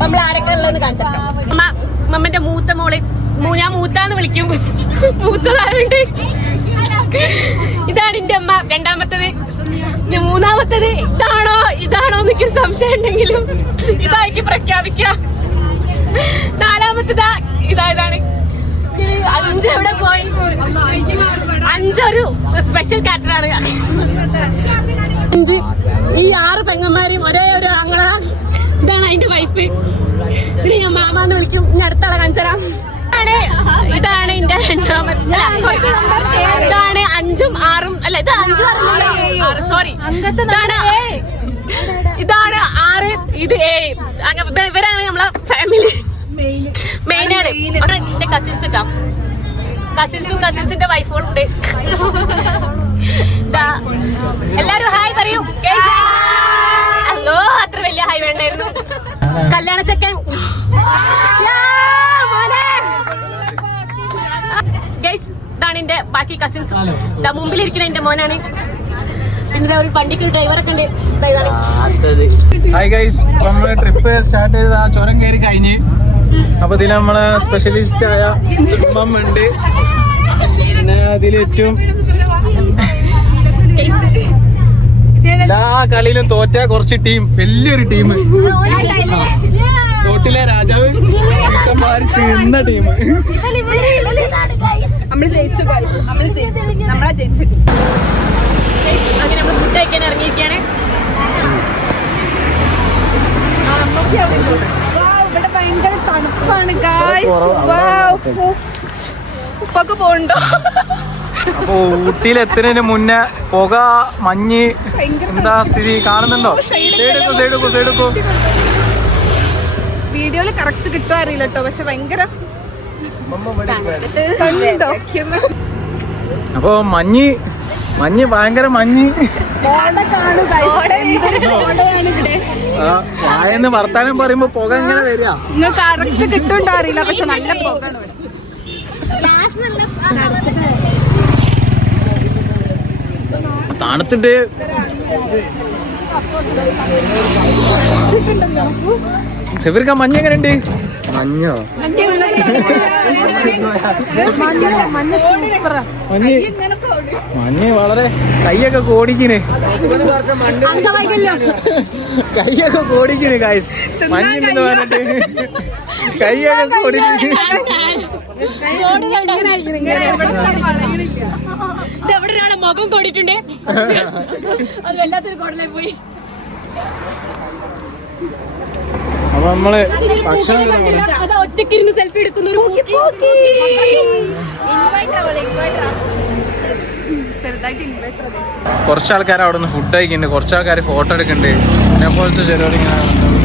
നമ്മൾ ആരൊക്കെ ഉള്ളതെന്ന് കാണിച്ചാൽ അമ്മ മമ്മന്റെ മൂത്ത മോൾ. ഞാൻ മൂത്താന്ന് വിളിക്കും. മൂത്തതായോണ്ട്. ഇതാണ് എന്റെ അമ്മ. രണ്ടാമത്തത്. മൂന്നാമത്തത്. ഇതാണോ ഇതാണോ എന്നൊക്കെ സംശയം ഉണ്ടെങ്കിലും ഇതാക്കി പ്രഖ്യാപിക്കാം നാലാമത്തതാ ഇതാ ഇതാണ്. ഇനി അഞ്ച് എവിടെ പോയി? അഞ്ചൊരു സ്പെഷ്യൽ കാറ്ററാണ് അഞ്ച്. ഈ ആറ് പെങ്ങന്മാരും ഒരേ ഒരു ആങ്ങള. ഇതാണ് അതിന്റെ വൈഫ് ഇതിന് ഞാൻ മാമാന്ന് വിളിക്കും. ഇനി അടുത്ത ആളെ കാണിച്ചരാം ഇതാണ് എന്റെ ഇതാണ് അഞ്ചും ആറും അല്ല ഇത് അഞ്ചും ആറും സോറി ഇതാണ് ഇതാണ് ആറ് ഇത് ഏഴ് ഇവരാണ് നമ്മളെ ഫാമിലി മെയിനാണ് എന്റെ കസിൻസ് ഇട്ടാ കസിൻസും കസിൻസിന്റെ വൈഫുകളും ഉണ്ട് എല്ലാരും ഹായ് പറയൂ. ഹലോ അത്ര വലിയ ഹായ് വേണ്ടായിരുന്നു. കല്യാണ ചെക്കൻ യാ, മോനെ. Guys, ഇതാണ് എന്റെ ബാക്കി കസിൻസ് മുമ്പിലിരിക്കുന്ന എന്റെ മോനാണ്. പിന്നെ ഒരു വണ്ടിക്ക് ഡ്രൈവറൊക്കെ ഉണ്ട്. ദാ ഇതാണ്. ഹായ് ഗൈസ് നമ്മൾ ട്രിപ്പ് സ്റ്റാർട്ട് ചെയ്ത് ആ ചുരം കയറി കഴിഞ്ഞ്. അപ്പൊ ഇതിൽ നമ്മളെ സ്പെഷ്യലിസ്റ്റ് ആയ ഉണ്ട്. പിന്നെ അതിൽ ഏറ്റവും എല്ലാ കളിയിലും തോറ്റ കുറച്ച് ടീം വലിയൊരു ടീം. തോട്ടിലെ രാജാവ്? തിന്ന ടീം. ജയിച്ചു ജയിച്ചു. നമ്മളാ ജയിച്ചിട്ട് guys, അങ്ങനെ നമ്മൾ ഫുഡ് കഴിക്കാൻ ഇറങ്ങിയിരിക്കുകയാണ്. ഇവിടെ ഭയങ്കര തണുപ്പാണ് ഗായ്സ് ഉപ്പൊക്കെ പോണ്ടോ അപ്പൊ ഊട്ടിയിൽ എത്തുന്നതിന് മുന്നേ പുക മഞ്ഞ് എന്താ സ്ഥിതി? കാണുന്നുണ്ടോ? സൈഡ് സൈഡ് സൈഡ് വീഡിയോയിൽ കറക്റ്റ് കിട്ടുക അറിയില്ല കേട്ടോ പക്ഷെ ഭയങ്കര? അപ്പൊ മഞ്ഞ് മഞ്ഞ് ഭയങ്കര മഞ്ഞ്. വായന്ന് വർത്താനം പറയുമ്പോ പുക എങ്ങനെ വരിക? നിങ്ങൾക്ക് കറക്റ്റ് കിട്ടുണ്ടോ അറിയില്ല പക്ഷെ നല്ല പുക തണുത്തിട്ട് സെഫിർക്ക എങ്ങനെ എങ്ങനെയുണ്ട് മഞ്ഞോ മഞ്ഞ് മഞ്ഞ വളരെ കൈയൊക്കെ കോടിക്കിന് കൈയൊക്കെ കോടിക്കിന് കായ്സ് മഞ്ഞെന്ന് പറഞ്ഞിട്ട് കൈയൊക്കെ കോടിക്കിന് മുഖം കൊടിയിട്ടുണ്ട്. അത് വല്ലാത്തൊരു കോടലായി പോയി. അപ്പൊ നമ്മൾ ഭക്ഷണം ഒറ്റക്കിരുന്ന് സെൽഫി എടുക്കുന്ന ഒരു കുറച്ച് ആൾക്കാർ അവിടെ നിന്ന് ഫുഡ് കഴിക്കുന്നുണ്ട്. കുറച്ച് ആൾക്കാർ ഫോട്ടോ എടുക്കുന്നുണ്ട്. എന്നെ പോലത്തെ ചിലവർ ഇങ്ങനെ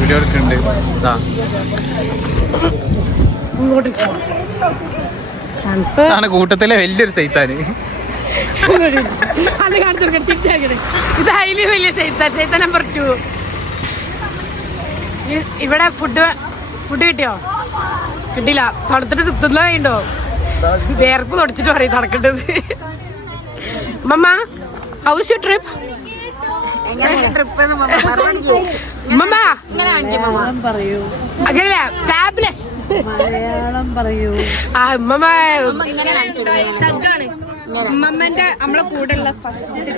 വീഡിയോ എടുക്കുന്നുണ്ട്. ഇതാ ഇതാണ് കൂട്ടത്തിലെ വലിയൊരു സൈത്താന്. അത് കാണിച്ചു കൊടുക്കണം തിരിച്ചാക്കണേ ഇത് ഹൈലി വലിയ ചൈത്ത ചൈത്ത നമ്പർ ടു ഇവിടെ ഫുഡ് ഫുഡ് കിട്ടിയോ? കിട്ടില്ല തണുത്തിട്ട് തിന്നുന്ന കഴിയുണ്ടോ വേർപ്പ് തുടച്ചിട്ട് പറയും തണുക്കേണ്ടത്. Mamma how's you trip mamma Malayalam പറയൂ. ആ മമ്മ ഉമ്മമ്മന്റെ നമ്മളെ കൂടെ ഉള്ള ഫസ്റ്റ്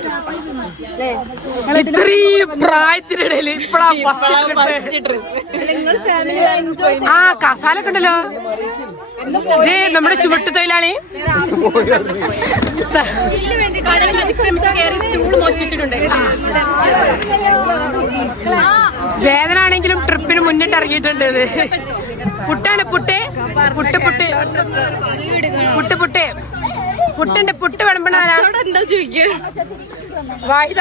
ഇത്രയും പ്രായത്തിനിടയിൽ ഇപ്പഴാ ഫസ്റ്റ് ട്രിപ്പ് ആ കസാലൊക്കെ ഉണ്ടല്ലോ. ഇത് നമ്മുടെ ചുവട്ട് തൊഴിലാളി. വേദന ആണെങ്കിലും ട്രിപ്പിന് മുന്നിട്ട് ഇറങ്ങിയിട്ടുണ്ട് ഇത്. പുട്ടാണ് പുട്ട്. പുട്ട് പുട്ട്. പുട്ട് പുട്ട്. പുട്ടുണ്ട് പുട്ട് വിളമ്പണവരാ എന്താ ചോദിക്കുക വാഹിദ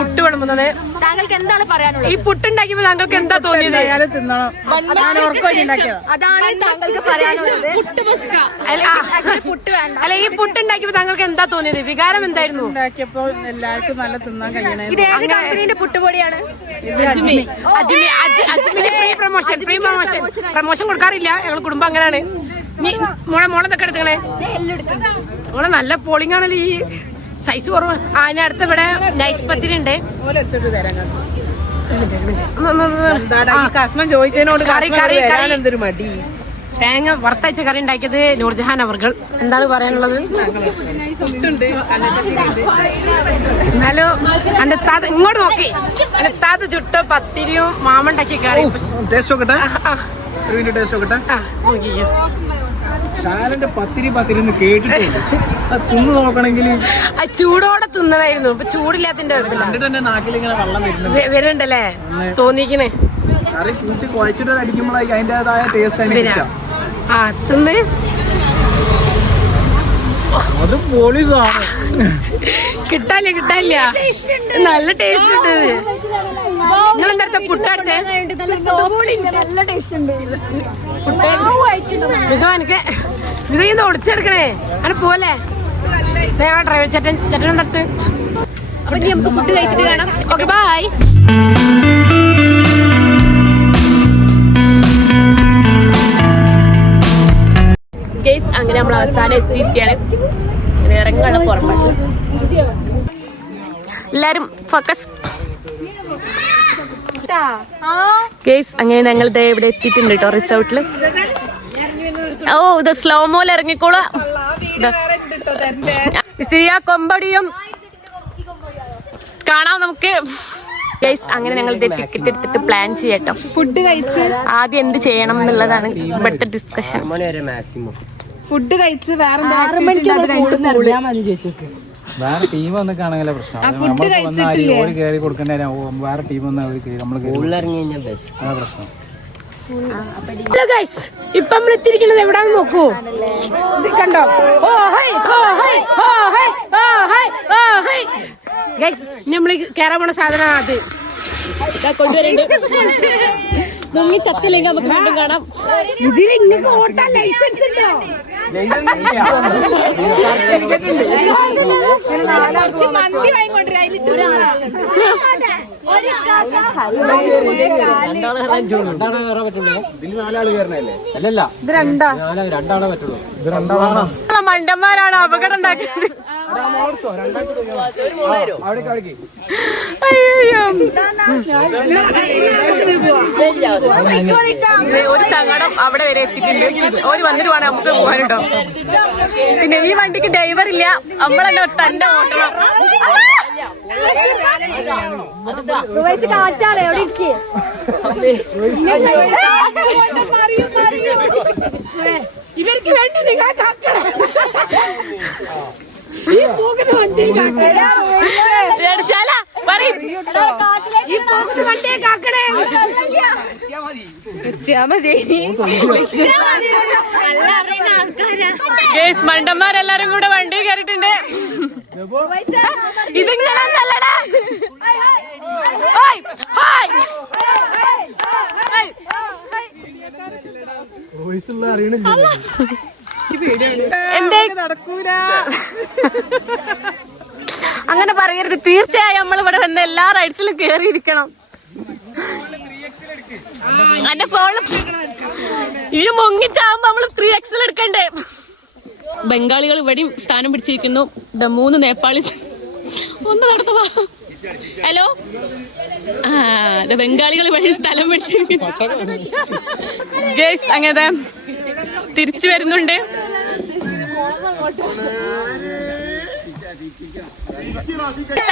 പുട്ട് വിളമ്പുന്നത്. താങ്കൾക്ക് എന്താണ് പറയാനുള്ളത്? ഈ പുട്ടുണ്ടാക്കിയപ്പോ താങ്കൾക്ക് എന്താ തോന്നിയത്? അതാണ് താങ്കൾക്ക് പറയാനുള്ളത്. അല്ല ഈ പുട്ടുണ്ടാക്കിയപ്പോ താങ്കൾക്ക് എന്താ തോന്നിയത്? വികാരം എന്തായിരുന്നു? ഉണ്ടാക്കിയപ്പോ എല്ലാവർക്കും നല്ല തിന്നാൻ കഴിയണേ ഇത് ഏത് കമ്പനിന്റെ പുട്ടുപൊടിയാണ്? Free promotion free promotion promotion കൊടുക്കാറില്ല. ഞങ്ങൾ കുടുംബം അങ്ങനെയാണ്. മോളെ മോളെ ഇതൊക്കെ എടുത്തേ മോളെ നല്ല പോളിംഗ് ആണല്ലോ ഈ സൈസ് കുറവ്. അതിനടുത്ത് ഇവിടെ നൈസ് ഈ കഷ്ണം ചോദിച്ചതിനോട് കറി, കറി, കറി. എന്തൊരു മടി. തേങ്ങ വറുത്തയച്ച കറി ഉണ്ടാക്കിയത് നൂർജഹാൻ അവർകൾ. എന്താണ് പറയാനുള്ളത്? എന്നാലും എന്റെ താത്ത ഇങ്ങോട്ട് നോക്കി. എന്റെ താത്ത ചുട്ട പത്തിരിയും മാമണ്ടാക്കിയ കറി ടേസ്റ്റ് നോക്കട്ടെ? നോക്കിക്കോ. ഷാനന്റെ പത്തിരി പത്തിരിന്ന് കേട്ടിട്ടുണ്ട്. തിന്ന് നോക്കണമെങ്കിൽ ചൂടോടെ തിന്നണായിരുന്നു. ഇപ്പൊ ചൂടില്ലാത്തിന്റെ കണ്ടിട്ട് വെള്ളം വരുന്നുണ്ട് വരുന്നുണ്ടല്ലേ? തോന്നിക്കണേ. കറി കൂട്ടി കുഴച്ചിട്ട് അടിക്കുമ്പോഴായി അതിന്റെതായ ടേസ്റ്റ് ആ തിന്ന്. അത് പോലീസാണ്. കിട്ടാല്ല കിട്ടാല്ല നല്ല ടേസ്റ്റ് ഉണ്ട് നിങ്ങൾ എന്താ പുട്ടടുത്തേ നല്ല ടേസ്റ്റ് ഉണ്ട്. ഇതോ എനിക്ക് ഇത് ഇന്ന് ഒളിച്ചെടുക്കണേ. അങ്ങനെ പോലെ ഡ്രൈവർ ചേട്ടൻ ചേട്ടൻ തടുത്ത് അപ്പൊ നമുക്ക് ഫുഡ് കഴിച്ചിട്ട് കാണാം. ഓക്കെ ബൈ കേസ് അങ്ങനെ നമ്മൾ അവസാനം എത്തിയിരിക്കുകയാണ്. ഇറങ്ങാണ് പുറപ്പെട്ടത് എല്ലാരും ഫോക്കസ് കേസ് അങ്ങനെ ഞങ്ങൾ ദേ ഇവിടെ എത്തിയിട്ടുണ്ട് കേട്ടോ റിസോർട്ടിൽ. ഓ ഇത് സ്ലോ മോയിൽ ഇറങ്ങിക്കോളാ. സിയ കൊമ്പടിയും. കാണാം നമുക്ക്. ഗൈസ് അങ്ങനെ ഞങ്ങൾ ടിക്കറ്റ് എടുത്തിട്ട് പ്ലാൻ ചെയ്യട്ടോ. ഫുഡ് കഴിച്ച്. ആദ്യം എന്ത് ചെയ്യണം എന്നുള്ളതാണ് ഇവിടുത്തെ ഡിസ്കഷൻ ഫുഡ് കഴിച്ച് വേറെ വേറെ ടീം വന്നിട്ടാണെങ്കിലേ പ്രശ്നം? ഓടി കയറി കൊടുക്കേണ്ട വേറെ ടീം വന്ന് അവർ നമ്മൾ അതാ പ്രശ്നം. ഹലോ ഗൈസ് ഇപ്പൊ നമ്മൾ എത്തിയിരിക്കുന്നത് എവിടാന്ന് നോക്കൂ. ഇത് കണ്ടോ? ഓ hi oh hi oh hi oh hi oh hi guys നമ്മൾ കയറാൻ പോണ സാധനം അത്. മുങ്ങി ചത്തില്ലെങ്കിൽ നമുക്ക് വീണ്ടും കാണാം. ഇതിൽ ഇങ്ങനെ ഓട്ടാൻ ലൈസൻസ് ഉണ്ടോ? ഇത് രണ്ടാ രണ്ടാളെ പറ്റുള്ളൂ. ഇത് രണ്ടാളാണ് മണ്ടന്മാരാണ് അപകടം ഉണ്ടാക്കുന്നത് ദേ ഒരു ചങ്ങടം അവിടെ വരെ എത്തിയിട്ടുണ്ട്. ഓര് വന്നിട്ട് വേണം നമുക്ക് പോകാൻ കേട്ടോ. പിന്നെ ഈ വണ്ടിക്ക് ഡ്രൈവർ ഇല്ല. നമ്മളെന്നെ തന്നെ ഓട്ടണം കാറ്റാളെ എവിടെ ഇരിക്കേ. ഇവർക്ക് വേണ്ടി നിങ്ങൾ കാക്കണം. മണ്ടന്മാരെല്ലാരും കൂടെ വണ്ടി കയറിട്ടുണ്ട് ഇതിങ്ങനെ ഹായ്. ഹായ് എന്റെ അങ്ങനെ പറയരുത്. തീർച്ചയായും നമ്മൾ ഇവിടെ വന്ന എല്ലാ റൈഡ്സിലും കേറിയിരിക്കണം. എന്റെ ഫോണിൽ ഇത് മുങ്ങിച്ചാവുമ്പോ നമ്മൾ ത്രീ എക്സൽ എടുക്കണ്ടേ? ബംഗാളികൾ ഇവിടെയും സ്ഥാനം പിടിച്ചിരിക്കുന്നു. ദ മൂന്ന് നേപ്പാളി ഒന്ന് നടത്തുവാ ഹലോ? ആ ബംഗാളികൾ വഴി സ്ഥലം പിടിച്ചിരിക്കുന്നു. അങ്ങനെ തിരിച്ചു വരുന്നുണ്ട്.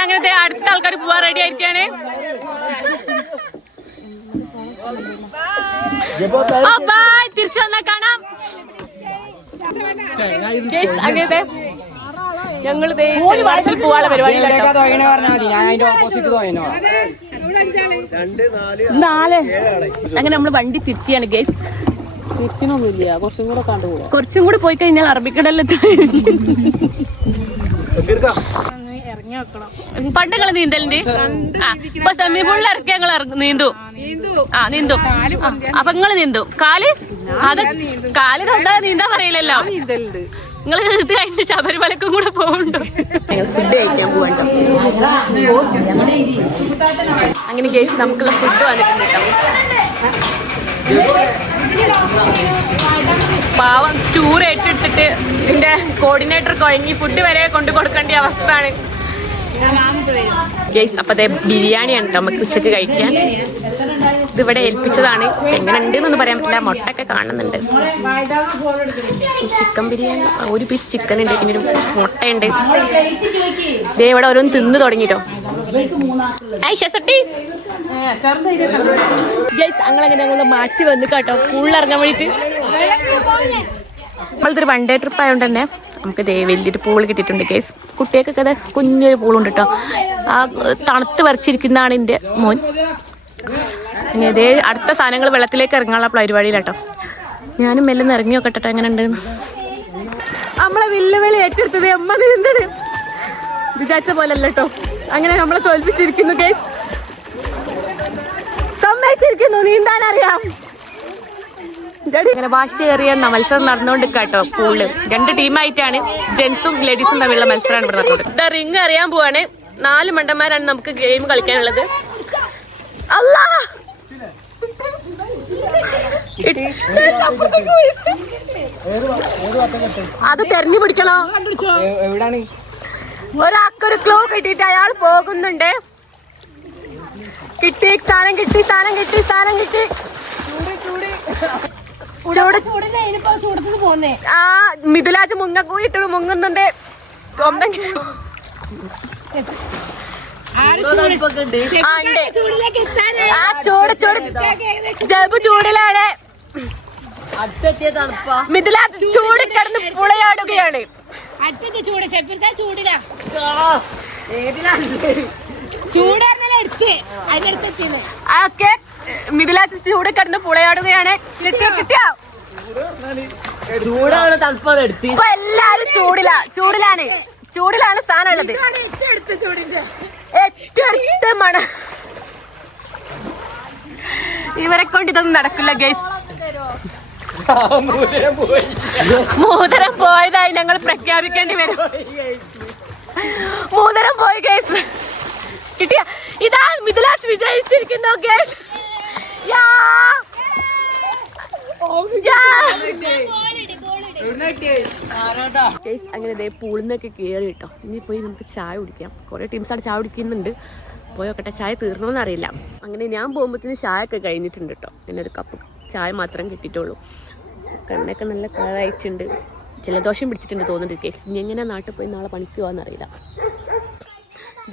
അങ്ങനത്തെ അടുത്ത ആൾക്കാർ പോവാൻ റെഡി ആയിരിക്കാണ്. തിരിച്ചു വന്നാ കാണാം. അങ്ങനത്തെ ഞങ്ങൾ വടത്തിൽ പോവാനുള്ള പരിപാടി നാല്. അങ്ങനെ നമ്മൾ വണ്ടി തിരിക്കുകയാണ് ഗേസ് തിരിക്കണമൊന്നുമില്ല കുറച്ചും കൂടെ കണ്ടുകൂടാ കുറച്ചും കൂടി പോയി കഴിഞ്ഞാൽ അറബിക്കടലെത്തും പണ്ട് ഞങ്ങൾ നീന്തലിന്റെ? അപ്പൊ ഇപ്പൊ സ്വിമ്മിംഗ് പൂളിൽ ഇറക്കി ഞങ്ങൾ നീന്തു. ആ നീന്തു. അപ്പൊ നിങ്ങൾ നീന്തു. കാൽ? അത് കാൽ തൊട്ടാ നീന്താൻ പറയില്ലല്ലോ. നിങ്ങൾ നിങ്ങൾ ഇത് കഴിഞ്ഞ് ശബരിമലക്കും കൂടെ പോകുന്നുണ്ടോ ഫുഡ് കഴിക്കാൻ പോകണ്ടോ അങ്ങനെ കേസ് നമുക്കുള്ള ഫുഡ് വന്നിട്ടുണ്ട് കേട്ടോ. പാവം ടൂർ ഏറ്റെടുത്തിട്ട് ഇതിന്റെ കോർഡിനേറ്റർ കൊഴങ്ങി ഫുഡ് വരെ കൊണ്ടു കൊടുക്കേണ്ട അവസ്ഥയാണ്. ഗൈസ് അപ്പൊ അതെ ബിരിയാണിയാണ് കേട്ടോ നമുക്ക് ഉച്ചയ്ക്ക് കഴിക്കാൻ. ഇതിവിടെ ഏൽപ്പിച്ചതാണ്. എങ്ങനെ ഉണ്ട് എന്നൊന്നും പറയാൻ പറ്റില്ല. മുട്ടൊക്കെ കാണുന്നുണ്ട്. ചിക്കൻ ബിരിയാണി. ഒരു പീസ് ചിക്കൻ ഉണ്ട്. പിന്നെ ഒരു മുട്ടയുണ്ട്. ഇതേ ഇവിടെ ഓരോന്ന് തിന്ന് തുടങ്ങിട്ടോ. ഗൈസ് അങ്ങനെ ഞങ്ങൾ മാറ്റി വന്നു കേട്ടോ പൂളിലിറങ്ങാൻ വേണ്ടിട്ട് നമ്മളിതൊരു വൺ ഡേ ട്രിപ്പ് ആയതുകൊണ്ട് തന്നെ നമുക്ക് ദേ വലിയൊരു പൂൾ കിട്ടിയിട്ടുണ്ട് കേസ് കുട്ടികൾക്കൊക്കെ അത് കുഞ്ഞൊരു പൂളുണ്ട് കേട്ടോ ആ തണുത്ത് വരച്ചിരിക്കുന്നതാണ് എന്റെ മോൻ. പിന്നെ ഇതേ അടുത്ത സാധനങ്ങൾ വെള്ളത്തിലേക്ക് ഇറങ്ങാനുള്ള പരിപാടിയിലാട്ടോ ഞാനും മെല്ലെ ഇറങ്ങി നോക്കട്ടെ എങ്ങനെ ഉണ്ടെന്ന്. നമ്മളെ വെല്ലുവിളി ഏറ്റെടുത്തത് അമ്മ നീന്തണ് വിചാരിച്ച പോലല്ല അങ്ങനെ നമ്മളെ തോൽപ്പിച്ചിരിക്കുന്നു ഗൈസ് ഇങ്ങനെ വാശി കയറിയ മത്സരം നടന്നുകൊണ്ട് കേട്ടോ പൂൾ രണ്ട് ടീമായിട്ടാണ് ജെൻസും ലേഡീസും തമ്മിലുള്ള മത്സരമാണ് ഇവിടെ നടന്നുകൊണ്ട് റിങ് അറിയാൻ പോവാണ്. നാല് മണ്ടന്മാരാണ് നമുക്ക് ഗെയിം കളിക്കാനുള്ളത്. അല്ലാ! അത് തെരഞ്ഞു പിടിക്കണോ? എവിടാണ്? ഒരാൾക്കൊരു ക്ലോ കിട്ടിയിട്ട് അയാൾ പോകുന്നുണ്ട്. കിട്ടി സാധനം കിട്ടി സാധനം കിട്ടി സാധനം കിട്ടി. ചൂട് ആ മിഥുലാജ് മുങ്ങക്കൂയിട്ട് മുങ്ങുന്നുണ്ട്. സ്വന്തം ആ, ചൂട് ചൂട്. ജബ് ചൂടിലാണ്. മിഥുലാജ് ചൂട് കിടന്ന് പുളയാടുകയാണ്. ചൂട്. ചൂടില്ല ഒക്കെ മിഥുലാജ് ചൂട് കിടന്ന് പുളയാടുകയാണ്. കിട്ടിയോ കിട്ടിയോ? ചൂടാണ് തണുപ്പാണ് എടുത്ത്. ഇപ്പൊ എല്ലാരും ചൂടില ചൂടിലാണ്. ചൂടിലാണ് സാധനം ഉള്ളത് ഏറ്റവും അടുത്ത മണ. ഇവരെ കൊണ്ട് ഇതൊന്നും നടക്കില്ല ഗൈസ് മൂതരം പോയതായി ഞങ്ങൾ പ്രഖ്യാപിക്കേണ്ടി വരും. മൂതരം പോയി ഗൈസ് കിട്ടിയ? ഇതാ മിഥുലാസ് വിജയിച്ചിരിക്കുന്നു ഗേസ് ഗൈസ് അങ്ങനെ ദേ പൂളിന്നൊക്കെ കേറി കേട്ടോ ഇനി പോയി നമുക്ക് ചായ കുടിക്കാം. കുറേ ആണ് ചായ കുടിക്കുന്നുണ്ട്. പോയോക്കട്ടെ ചായ തീർന്നോന്ന് അറിയില്ല അങ്ങനെ ഞാൻ പോകുമ്പോഴത്തേന് ചായ ഒക്കെ കഴിഞ്ഞിട്ടുണ്ട് കേട്ടോ പിന്നെ ഒരു കപ്പ് ചായ മാത്രം കിട്ടിയിട്ടുള്ളൂ. കണ്ണൊക്കെ നല്ല കളറായിട്ടുണ്ട് ജലദോഷം പിടിച്ചിട്ടുണ്ട് തോന്നുന്നുണ്ട് കേസ് ഇനി എങ്ങനെ നാട്ടിൽ പോയി നാളെ പണിക്ക് പോകാന്നറിയില്ല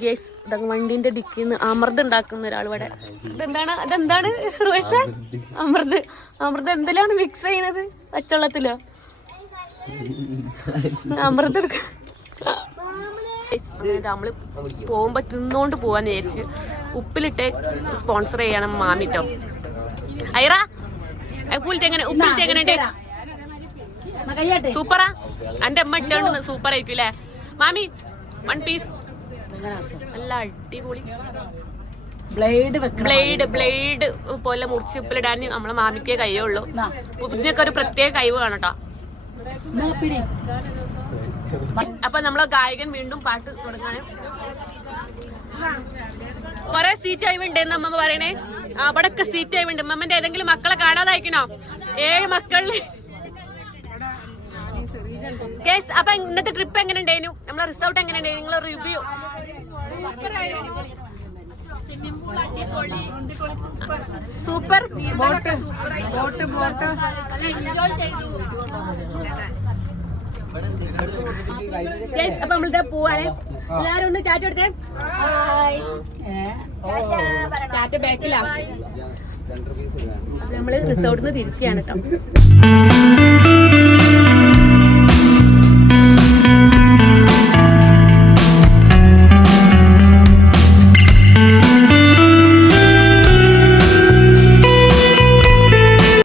ഗേസ് ഇതൊക്കെ വണ്ടീന്റെ ഡിക്കിൽ നിന്ന് അമൃത് ഉണ്ടാക്കുന്ന ഒരാൾ ഇവിടെ. ഇതെന്താണ്? അതെന്താണ്? റോയ്സ? അമൃത്. അമൃത് എന്തിലാണ് മിക്സ് ചെയ്യണത്? പച്ചവെള്ളത്തിലോ? അമൃത് എടുക്ക. നമ്മൾ പോകുമ്പോ തിന്നോണ്ട് പോവാൻ വിചാരിച്ച് ഉപ്പിലിട്ട് സ്പോൺസർ ചെയ്യണം മാമിട്ടോ ഐറ ഉപ്പിലിട്ട് എങ്ങനെ ഉപ്പിലിട്ട് എങ്ങനെയുണ്ട് സൂപ്പറാ. എന്റെ അമ്മ ഇട്ടോണ്ട് സൂപ്പർ ആയിരിക്കും അല്ലേ മാമി വൺ പീസ് നല്ല അടിപൊളി. ബ്ലേഡ് ബ്ലേഡ് ബ്ലേഡ് പോലെ മുറിച്ച് ഉപ്പിലിടാൻ നമ്മളെ മാമിക്കേ കയ്യുള്ളൂ ഇതിനൊക്കെ ഒരു പ്രത്യേക കഴിവ് കാണട്ടോ. അപ്പൊ നമ്മളെ ഗായകൻ വീണ്ടും പാട്ട് തുടങ്ങാണ്. കൊറേ സീറ്റ് ആയിട്ടുണ്ട് എന്ന് അമ്മ പറയണേ. അവിടൊക്കെ സീറ്റ് ആയിട്ടുണ്ട് അമ്മന്റെ ഏതെങ്കിലും മക്കളെ കാണാതായിക്കണോ? ഏഴ് മക്കളിൽ. കേസ് അപ്പൊ ഇന്നത്തെ ട്രിപ്പ് എങ്ങനെ ഉണ്ടായിരുന്നു? നമ്മളെ റിസോർട്ട് എങ്ങനെ ഉണ്ടായിരുന്നു? നിങ്ങളെ റിവ്യൂ സൂപ്പർ. ഗൈസ് അപ്പൊ നമ്മളിത് പോവാണ്. എല്ലാരും ഒന്ന് ചാറ്റ് എടുത്തേ ചാറ്റ് ബാക്കിലാ നമ്മൾ റിസോർട്ടിൽ നിന്ന് തിരിക്കുകയാണ് കേട്ടോ